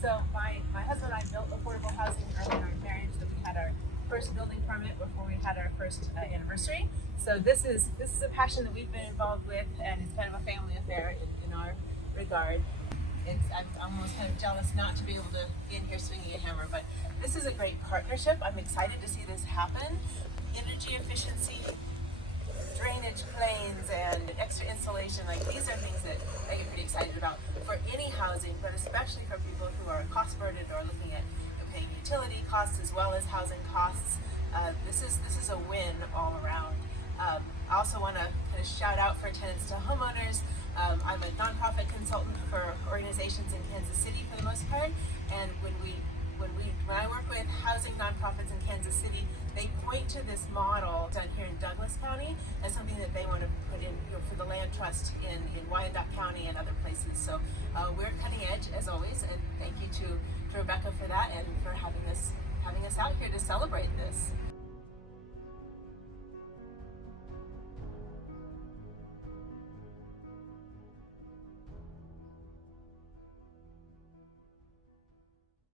So my husband and I built affordable housing early in our marriage. That we had our first building permit before we had our first anniversary. So this is a passion that we've been involved with, and it's kind of a family affair in our regard. I'm almost kind of jealous not to be able to be in here swinging a hammer, but this is a great partnership. I'm excited to see this happen. Energy efficiency, drainage planes, and extra insulation, like these are things that I get pretty excited about for any housing, but especially for people who are cost burdened or looking at paying utility costs as well as housing costs. This is a win all around. I also want to kind of shout out for tenants to homeowners. I'm a nonprofit consultant for organizations in Kansas City for the most part, and when I work with housing nonprofits in Kansas City, they point to this model done here in Douglas County as something that they want to put in, for the land trust in Wyandotte County and other places. So we're cutting edge as always, and thank you to Rebecca for that and for having us out here to celebrate this.